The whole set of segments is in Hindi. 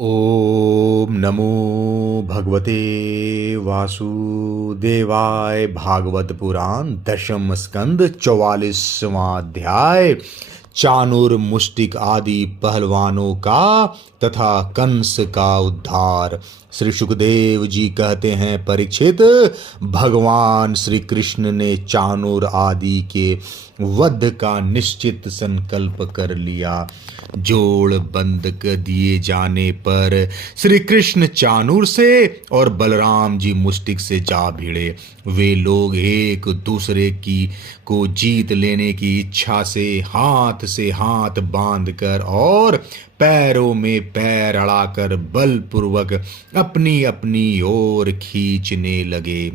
ओम नमो भगवते वासुदेवाय। भागवत पुराण दशम स्कंद 44वां अध्याय। चाणूर मुष्टिक आदि पहलवानों का तथा कंस का उद्धार। श्री सुखदेव जी कहते हैं, परीक्षित, भगवान श्री कृष्ण ने चाणूर आदि के वध का निश्चित संकल्प कर लिया। जोड़ बंद कर दिए जाने पर श्री कृष्ण चाणूर से और बलराम जी मुष्टिक से जा भिड़े। वे लोग एक दूसरे की को जीत लेने की इच्छा से हाथ बांधकर और पैरों में पैर अड़ाकर बलपूर्वक अपनी अपनी ओर खींचने लगे।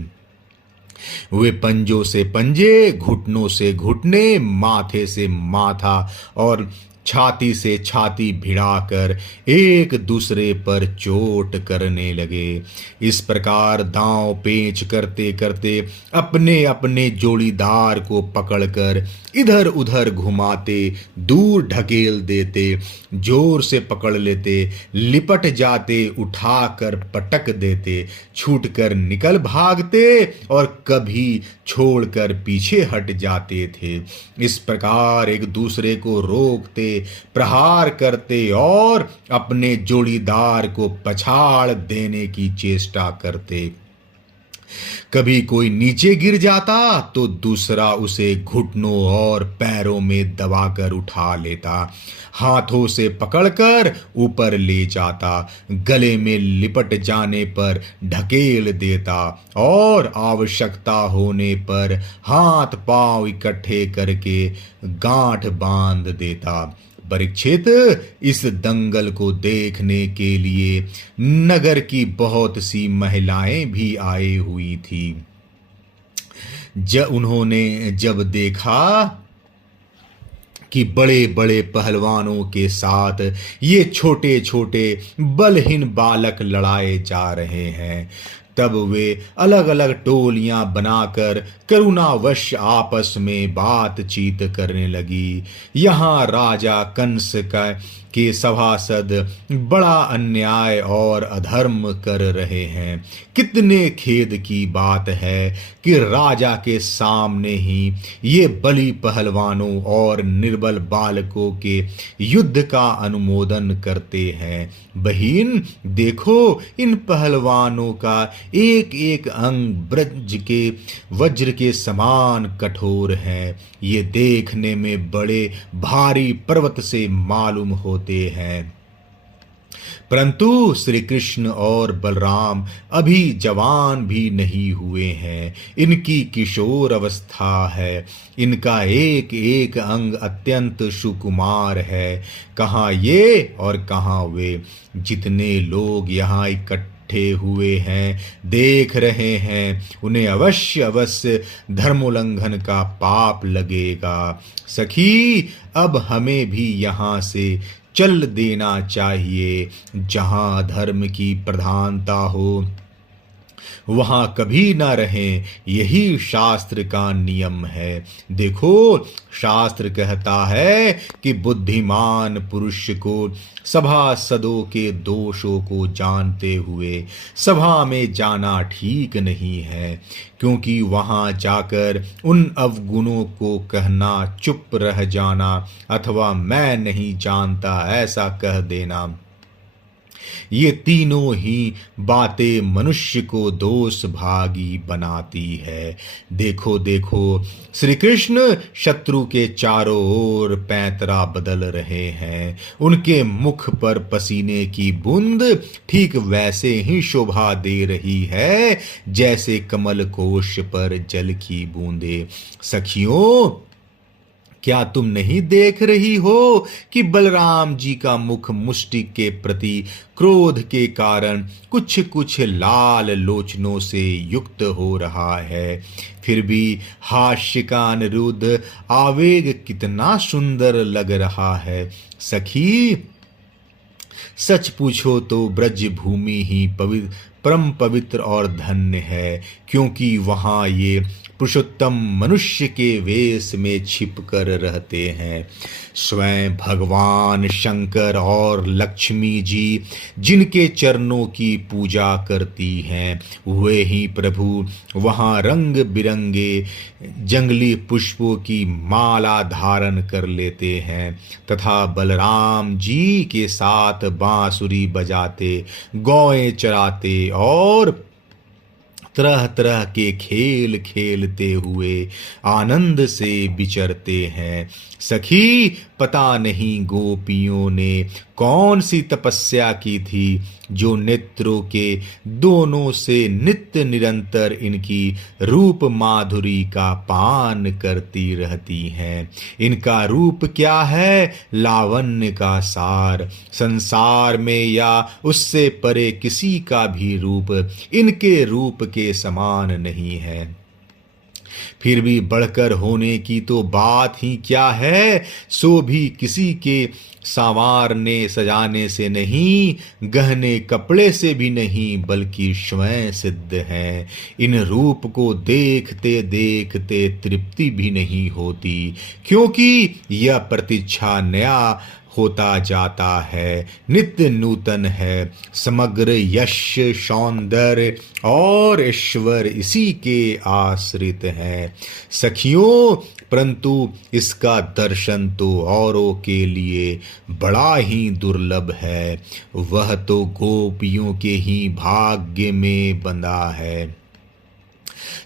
वे पंजों से पंजे, घुटनों से घुटने, माथे से माथा और छाती से छाती भिड़ाकर एक दूसरे पर चोट करने लगे। इस प्रकार दांव पेंच करते करते अपने अपने जोड़ीदार को पकड़कर इधर उधर घुमाते, दूर ढकेल देते, जोर से पकड़ लेते, लिपट जाते, उठाकर पटक देते, छूटकर निकल भागते और कभी छोड़कर पीछे हट जाते थे। इस प्रकार एक दूसरे को रोकते, प्रहार करते और अपने जोड़ीदार को पछाड़ देने की चेष्टा करते। कभी कोई नीचे गिर जाता तो दूसरा उसे घुटनों और पैरों में दबाकर उठा लेता, हाथों से पकड़कर ऊपर ले जाता, गले में लिपट जाने पर ढकेल देता और आवश्यकता होने पर हाथ पांव इकट्ठे करके गांठ बांध देता। परीक्षित, इस दंगल को देखने के लिए नगर की बहुत सी महिलाएं भी आई हुई थी। उन्होंने जब देखा कि बड़े बड़े पहलवानों के साथ ये छोटे छोटे बलहीन बालक लड़ाए जा रहे हैं, तब वे अलग अलग टोलियां बनाकर करुणावश आपस में बातचीत करने लगी। यहाँ राजा कंस के सभासद बड़ा अन्याय और अधर्म कर रहे हैं। कितने खेद की बात है कि राजा के सामने ही ये बली पहलवानों और निर्बल बालकों के युद्ध का अनुमोदन करते हैं। बहन, देखो, इन पहलवानों का एक एक अंग ब्रज के वज्र के समान कठोर है। ये देखने में बड़े भारी पर्वत से मालूम होते हैं, परंतु श्री कृष्ण और बलराम अभी जवान भी नहीं हुए हैं। इनकी किशोर अवस्था है। इनका एक एक अंग अत्यंत सुकुमार है। कहाँ ये और कहाँ वे। जितने लोग यहाँ इकट्ठे हुए हैं, देख रहे हैं, उन्हें अवश्य अवश्य धर्मोल्लंघन का पाप लगेगा। सखी, अब हमें भी यहाँ से चल देना चाहिए। जहाँ धर्म की प्रधानता हो वहाँ कभी न रहें, यही शास्त्र का नियम है। देखो, शास्त्र कहता है कि बुद्धिमान पुरुष को सभासदों के दोषों को जानते हुए सभा में जाना ठीक नहीं है, क्योंकि वहाँ जाकर उन अवगुणों को कहना, चुप रह जाना अथवा मैं नहीं जानता ऐसा कह देना, ये तीनों ही बातें मनुष्य को दोष भागी बनाती है। देखो देखो, श्री कृष्ण शत्रु के चारों ओर पैंतरा बदल रहे हैं। उनके मुख पर पसीने की बूंद ठीक वैसे ही शोभा दे रही है जैसे कमल कोश पर जल की बूंदे। सखियों, क्या तुम नहीं देख रही हो कि बलराम जी का मुख मुष्टि के प्रति क्रोध के कारण कुछ कुछ लाल लोचनों से युक्त हो रहा है। फिर भी हास्य का अनिरुद्ध आवेग कितना सुंदर लग रहा है। सखी, सच पूछो तो ब्रज भूमि ही परम पवित्र और धन्य है, क्योंकि वहाँ ये पुरुषोत्तम मनुष्य के वेश में छिपकर रहते हैं। स्वयं भगवान शंकर और लक्ष्मी जी जिनके चरणों की पूजा करती हैं, वे ही प्रभु वहाँ रंग बिरंगे जंगली पुष्पों की माला धारण कर लेते हैं तथा बलराम जी के साथ बांसुरी बजाते, गौएं चराते और तरह तरह के खेल खेलते हुए आनंद से विचरते हैं। सखी, पता नहीं गोपियों ने कौन सी तपस्या की थी जो नेत्रों के दोनों से नित्य निरंतर इनकी रूप माधुरी का पान करती रहती हैं। इनका रूप क्या है? लावण्य का सार। संसार में या उससे परे किसी का भी रूप इनके रूप के समान नहीं है। फिर भी बढ़कर होने की तो बात ही क्या है, सो भी किसी के संवारने सजाने से नहीं, गहने कपड़े से भी नहीं, बल्कि स्वयं सिद्ध है। इन रूप को देखते देखते तृप्ति भी नहीं होती, क्योंकि यह प्रतीक्षा नया होता जाता है, नित्य नूतन है। समग्र यश, सौंदर्य और ईश्वर इसी के आश्रित है सखियों, परंतु इसका दर्शन तो औरों के लिए बड़ा ही दुर्लभ है। वह तो गोपियों के ही भाग्य में बंधा है।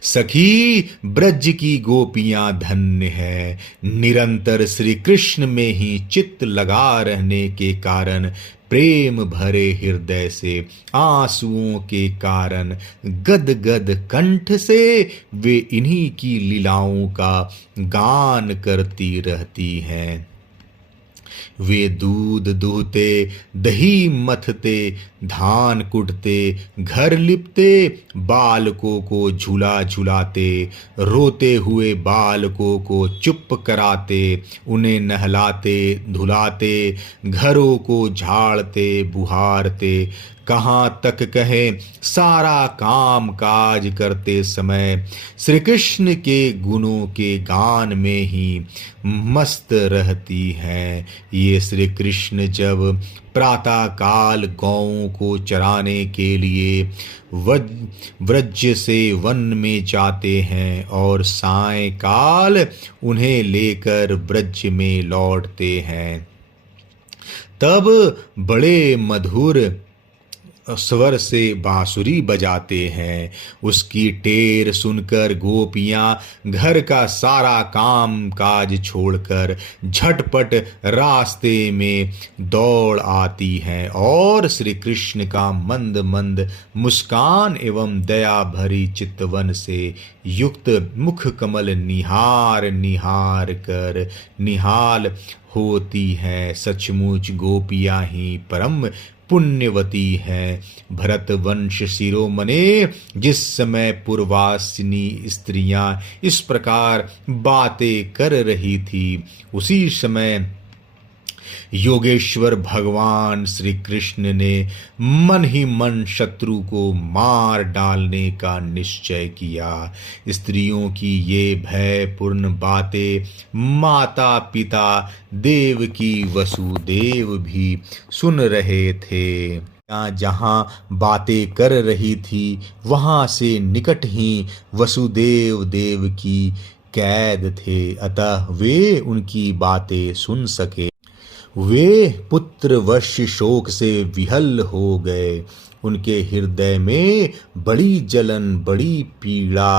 सखी, ब्रज की गोपियां धन्य है। निरंतर श्री कृष्ण में ही चित्त लगा रहने के कारण, प्रेम भरे हृदय से आंसुओं के कारण गद गद कंठ से वे इन्हीं की लीलाओं का गान करती रहती हैं। वे दूध दूहते, दही मथते, धान कुटते, घर लिपते, बालकों को झूला झुलाते, रोते हुए बालकों को चुप कराते, उन्हें नहलाते धुलाते, घरों को झाड़ते बुहारते, कहाँ तक कहें सारा काम काज करते समय श्री कृष्ण के गुणों के गान में ही मस्त रहती हैं। ये श्री कृष्ण जब प्रातः काल गौओं को चराने के लिए व्रज से वन में जाते हैं और सायंकाल उन्हें लेकर ब्रज में लौटते हैं, तब बड़े मधुर स्वर से बांसुरी बजाते हैं। उसकी टेर सुनकर गोपियां घर का सारा काम काज छोड़कर झटपट रास्ते में दौड़ आती हैं और श्री कृष्ण का मंद मंद मुस्कान एवं दया भरी चितवन से युक्त मुख कमल निहार निहार कर निहाल होती हैं। सचमुच गोपियां ही परम पुण्यवती हैं। भरत वंश शिरोमणे जिस समय पूर्वासिनी स्त्रियां इस प्रकार बातें कर रही थी, उसी समय योगेश्वर भगवान श्री कृष्ण ने मन ही मन शत्रु को मार डालने का निश्चय किया। स्त्रियों की ये भयपूर्ण बातें माता पिता देवकी वसुदेव भी सुन रहे थे। जहाँ बातें कर रही थी वहाँ से निकट ही वसुदेव देव की कैद थे, अतः वे उनकी बातें सुन सके। वे पुत्रवश शोक से विहल हो गए। उनके हृदय में बड़ी जलन, बड़ी पीड़ा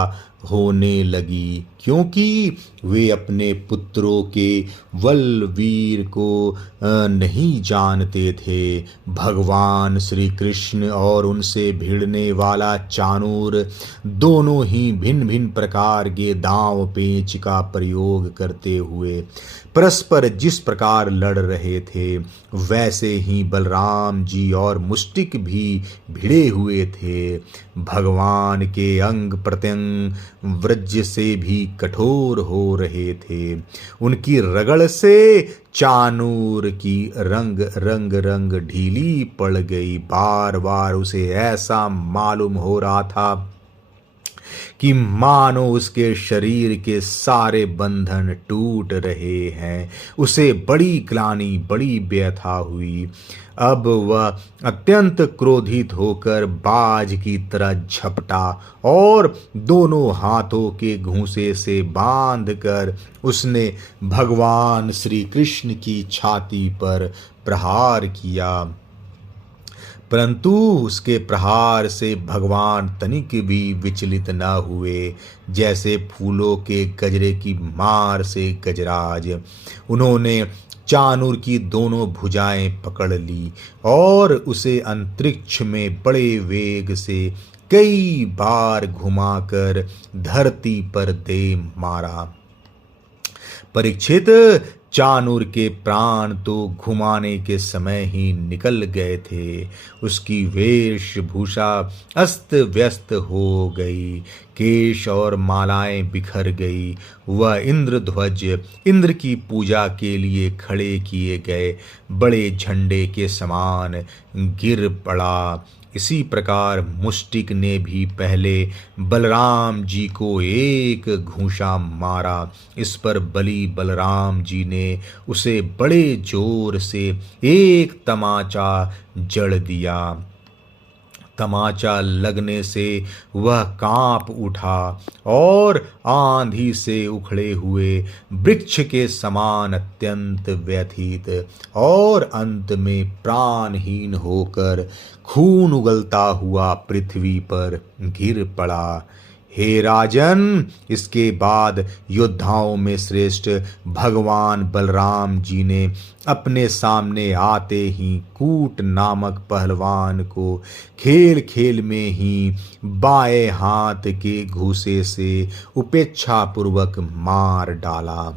होने लगी, क्योंकि वे अपने पुत्रों के बलवीर को नहीं जानते थे। भगवान श्री कृष्ण और उनसे भिड़ने वाला चाणूर दोनों ही भिन्न भिन्न प्रकार के दांव पेंच का प्रयोग करते हुए परस्पर जिस प्रकार लड़ रहे थे, वैसे ही बलराम जी और मुष्टिक भी भिड़े हुए थे। भगवान के अंग प्रत्यंग वज्र से भी कठोर हो रहे थे। उनकी रगड़ से चाणूर की रंग रंग रंग ढीली पड़ गई। बार बार उसे ऐसा मालूम हो रहा था कि मानो उसके शरीर के सारे बंधन टूट रहे हैं। उसे बड़ी ग्लानि, बड़ी व्यथा हुई। अब वह अत्यंत क्रोधित होकर बाज की तरह झपटा और दोनों हाथों के घूंसे से बांधकर उसने भगवान श्री कृष्ण की छाती पर प्रहार किया। परंतु उसके प्रहार से भगवान तनिक भी विचलित न हुए, जैसे फूलों के गजरे की मार से गजराज। उन्होंने चाणूर की दोनों भुजाएं पकड़ ली और उसे अंतरिक्ष में बड़े वेग से कई बार घुमाकर धरती पर दे मारा। परीक्षित, चाणूर के प्राण तो घुमाने के समय ही निकल गए थे। उसकी वेशभूषा अस्त व्यस्त हो गई, केश और मालाएं बिखर गई। वह इंद्रध्वज, इंद्र की पूजा के लिए खड़े किए गए बड़े झंडे के समान गिर पड़ा। इसी प्रकार मुष्टिक ने भी पहले बलराम जी को एक घूंसा मारा। इस पर बलि बलराम जी ने उसे बड़े जोर से एक तमाचा जड़ दिया। तमाचा लगने से वह कांप उठा और आंधी से उखड़े हुए वृक्ष के समान अत्यंत व्यथित और अंत में प्राणहीन होकर खून उगलता हुआ पृथ्वी पर गिर पड़ा। हे राजन, इसके बाद योद्धाओं में श्रेष्ठ भगवान बलराम जी ने अपने सामने आते ही कूट नामक पहलवान को खेल खेल में ही बाएं हाथ के घूंसे से उपेक्षा पूर्वक मार डाला।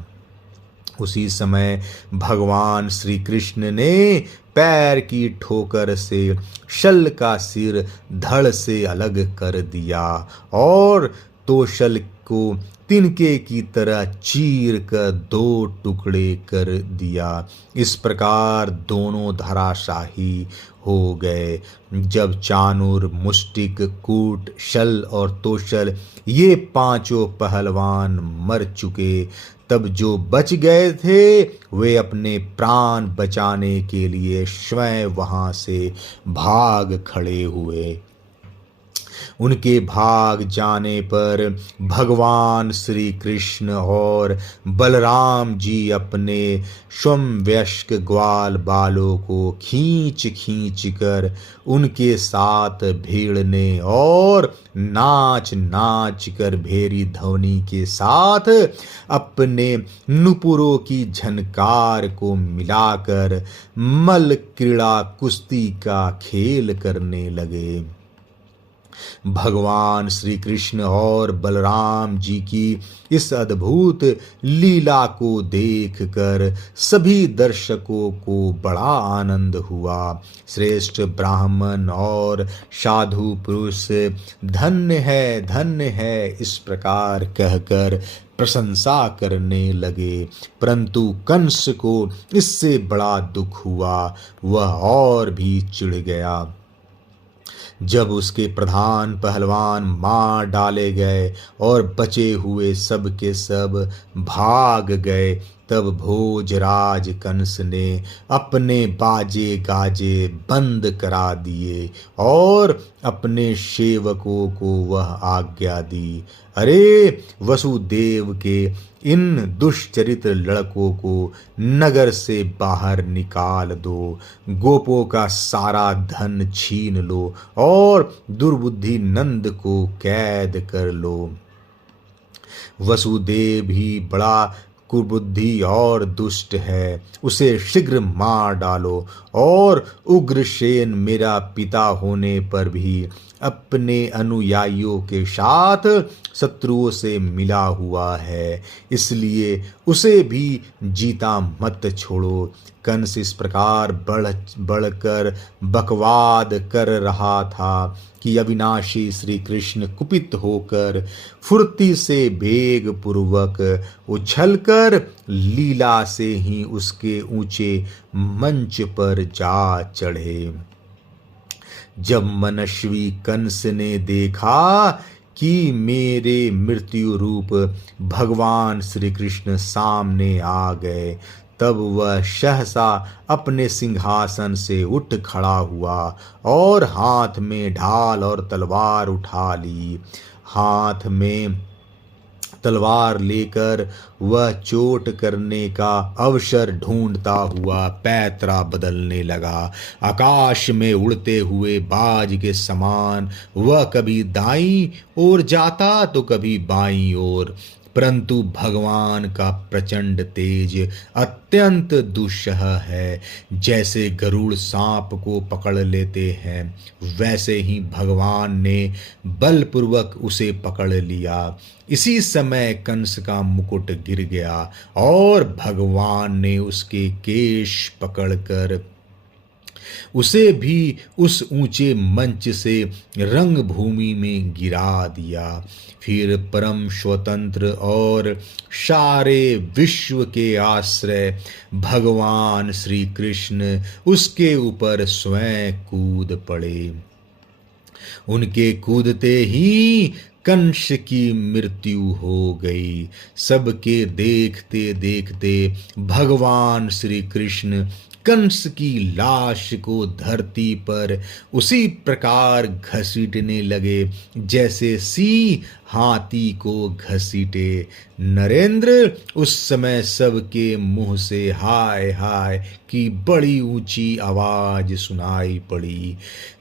उसी समय भगवान श्री कृष्ण ने पैर की ठोकर से शल का सिर धड़ से अलग कर दिया और तोशल को तिनके की तरह चीर कर दो टुकड़े कर दिया। इस प्रकार दोनों धराशाही हो गए। जब चाणूर, मुष्टिक, कूट, शल और तोशल ये पांचों पहलवान मर चुके, तब जो बच गए थे वे अपने प्राण बचाने के लिए स्वयं वहां से भाग खड़े हुए। उनके भाग जाने पर भगवान श्री कृष्ण और बलराम जी अपने स्वयंवयस्क ग्वाल बालों को खींच खींच कर उनके साथ भिड़ने और नाच नाच कर भेरी ध्वनि के साथ अपने नुपुरों की झनकार को मिलाकर मल क्रीड़ा कुश्ती का खेल करने लगे। भगवान श्री कृष्ण और बलराम जी की इस अद्भुत लीला को देखकर सभी दर्शकों को बड़ा आनंद हुआ। श्रेष्ठ ब्राह्मण और साधु पुरुष धन्य है इस प्रकार कहकर प्रशंसा करने लगे। परंतु कंस को इससे बड़ा दुख हुआ, वह और भी चिढ़ गया। जब उसके प्रधान पहलवान मार डाले गए और बचे हुए सब के सब भाग गए, तब भोजराज कंस ने अपने बाजे गाजे बंद करा दिए और अपने सेवकों को वह आज्ञा दी, अरे वसुदेव के इन दुष्चरित्र लड़कों को नगर से बाहर निकाल दो, गोपों का सारा धन छीन लो और दुर्बुद्धि नंद को कैद कर लो। वसुदेव ही बड़ा कुबुद्धि और दुष्ट है, उसे शीघ्र मार डालो। और उग्रसेन मेरा पिता होने पर भी अपने अनुयायियों के साथ शत्रुओं से मिला हुआ है, इसलिए उसे भी जीता मत छोड़ो। कंस इस प्रकार बढ़कर बकवाद कर रहा था कि अविनाशी श्री कृष्ण कुपित होकर फुर्ती से वेग पूर्वक उछलकर लीला से ही उसके ऊंचे मंच पर जा चढ़े। जब मनस्वी कंस ने देखा कि मेरे मृत्यु रूप भगवान श्री कृष्ण सामने आ गए, तब वह सहसा अपने सिंहासन से उठ खड़ा हुआ और हाथ में ढाल और तलवार उठा ली। हाथ में तलवार लेकर वह चोट करने का अवसर ढूंढता हुआ पैतरा बदलने लगा। आकाश में उड़ते हुए बाज के समान वह कभी दाईं ओर जाता तो कभी बाईं ओर, परंतु भगवान का प्रचंड तेज अत्यंत दुस्सह है। जैसे गरुड़ सांप को पकड़ लेते हैं, वैसे ही भगवान ने बलपूर्वक उसे पकड़ लिया। इसी समय कंस का मुकुट गिर गया और भगवान ने उसके केश पकड़कर उसे भी उस ऊंचे मंच से रंगभूमि में गिरा दिया। फिर परम स्वतंत्र और सारे विश्व के आश्रय भगवान श्री कृष्ण उसके ऊपर स्वयं कूद पड़े। उनके कूदते ही कंस की मृत्यु हो गई। सबके देखते देखते भगवान श्री कृष्ण कंस की लाश को धरती पर उसी प्रकार घसीटने लगे जैसे सिंह हाथी को घसीटे। नरेंद्र, उस समय सबके मुंह से हाय हाय की बड़ी ऊंची आवाज सुनाई पड़ी।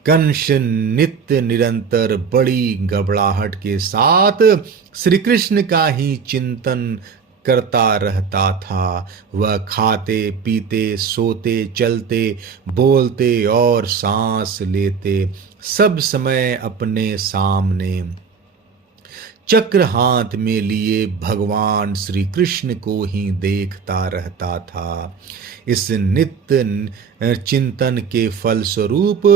कंस नित्य निरंतर बड़ी घबराहट के साथ श्री कृष्ण का ही चिंतन करता रहता था। वह खाते पीते सोते चलते बोलते और सांस लेते सब समय अपने सामने चक्र हाथ में लिए भगवान श्री कृष्ण को ही देखता रहता था। इस नित्य चिंतन के फलस्वरूप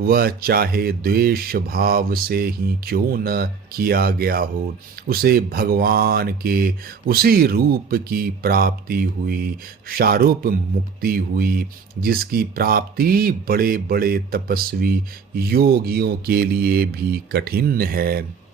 वह चाहे द्वेष भाव से ही क्यों न किया गया हो, उसे भगवान के उसी रूप की प्राप्ति हुई, शारूप मुक्ति हुई, जिसकी प्राप्ति बड़े बड़े तपस्वी योगियों के लिए भी कठिन है।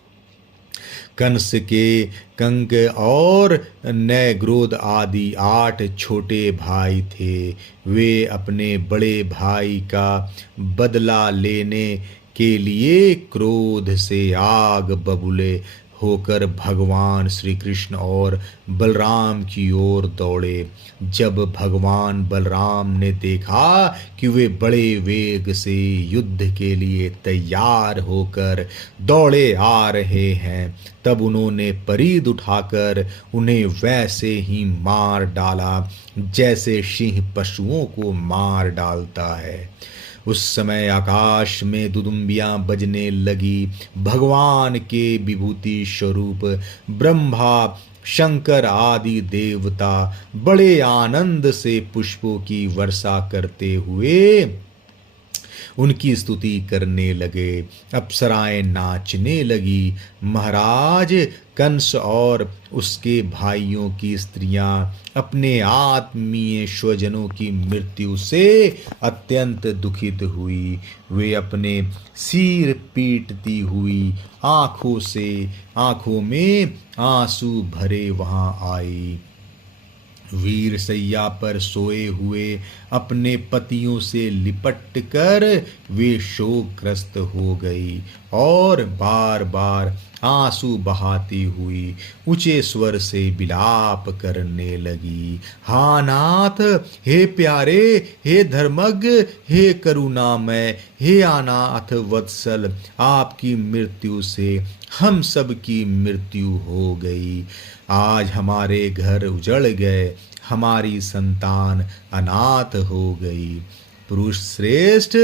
कंस के कंक और नैग्रोध आदि 8 छोटे भाई थे। वे अपने बड़े भाई का बदला लेने के लिए क्रोध से आग बबूले होकर भगवान श्री कृष्ण और बलराम की ओर दौड़े। जब भगवान बलराम ने देखा कि वे बड़े वेग से युद्ध के लिए तैयार होकर दौड़े आ रहे हैं, तब उन्होंने परिध उठाकर उन्हें वैसे ही मार डाला जैसे सिंह पशुओं को मार डालता है। उस समय आकाश में दुदुम्बियां बजने लगी। भगवान के विभूति स्वरूप ब्रह्मा शंकर आदि देवता बड़े आनंद से पुष्पों की वर्षा करते हुए उनकी स्तुति करने लगे। अप्सराएं नाचने लगी। महाराज कंस और उसके भाइयों की स्त्रियां अपने आत्मीय स्वजनों की मृत्यु से अत्यंत दुखित हुई। वे अपने सिर पीटती हुई आंखों में आंसू भरे वहां आई। वीर सैया पर सोए हुए अपने पतियों से लिपट कर वे शोकग्रस्त हो गई और बार बार आंसू बहाती हुई ऊंचे स्वर से विलाप करने लगी। हा नाथ, हे प्यारे, हे धर्मज्ञ, हे करुणामय, हे अनाथ वत्सल, आपकी मृत्यु से हम सब की मृत्यु हो गई। आज हमारे घर उजड़ गए, हमारी संतान अनाथ हो गई। पुरुष श्रेष्ठ,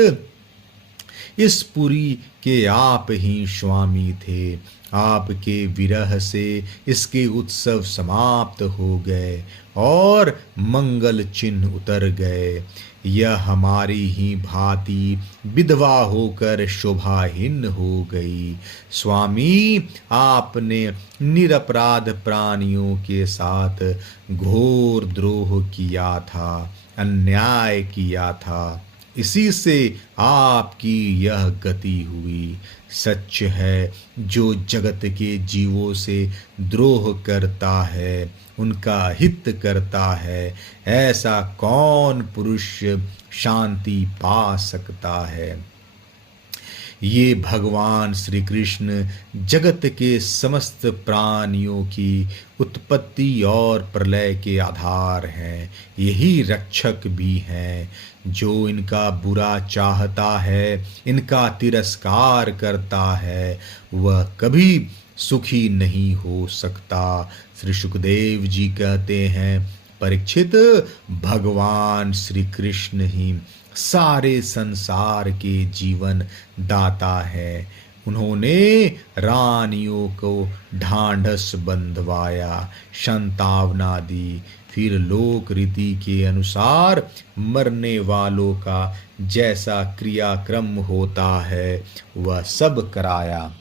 इस पुरी के आप ही स्वामी थे। आपके विरह से इसके उत्सव समाप्त हो गए और मंगल चिन्ह उतर गए। यह हमारी ही भांति विधवा होकर शोभाहीन हो गई। स्वामी, आपने निरपराध प्राणियों के साथ घोर द्रोह किया था, अन्याय किया था। इसी से आपकी यह गति हुई। सच है, जो जगत के जीवों से द्रोह करता है उनका हित करता है, ऐसा कौन पुरुष शांति पा सकता है। ये भगवान श्री कृष्ण जगत के समस्त प्राणियों की उत्पत्ति और प्रलय के आधार हैं। यही रक्षक भी हैं। जो इनका बुरा चाहता है, इनका तिरस्कार करता है, वह कभी सुखी नहीं हो सकता। श्री सुखदेव जी कहते हैं, परीक्षित, भगवान श्री कृष्ण ही सारे संसार के जीवन दाता है। उन्होंने रानियों को ढांढस बंधवाया, संतावना दी, फिर लोक रीति के अनुसार मरने वालों का जैसा क्रियाक्रम होता है वह सब कराया।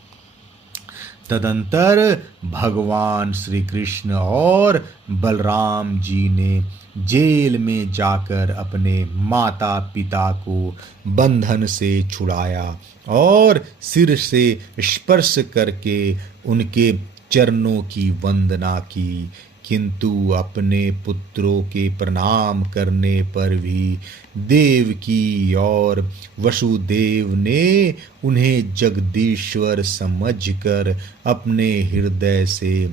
तदंतर भगवान श्री कृष्ण और बलराम जी ने जेल में जाकर अपने माता पिता को बंधन से छुड़ाया और सिर से स्पर्श करके उनके चरणों की वंदना की। किंतु अपने पुत्रों के प्रणाम करने पर भी देवकी और वसुदेव ने उन्हें जगदीश्वर समझकर अपने हृदय से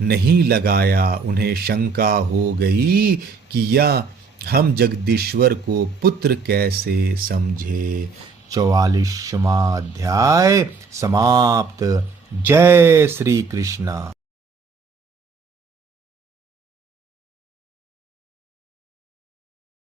नहीं लगाया। उन्हें शंका हो गई कि यह हम जगदीश्वर को पुत्र कैसे समझे। 44वां अध्याय समाप्त। जय श्री कृष्ण।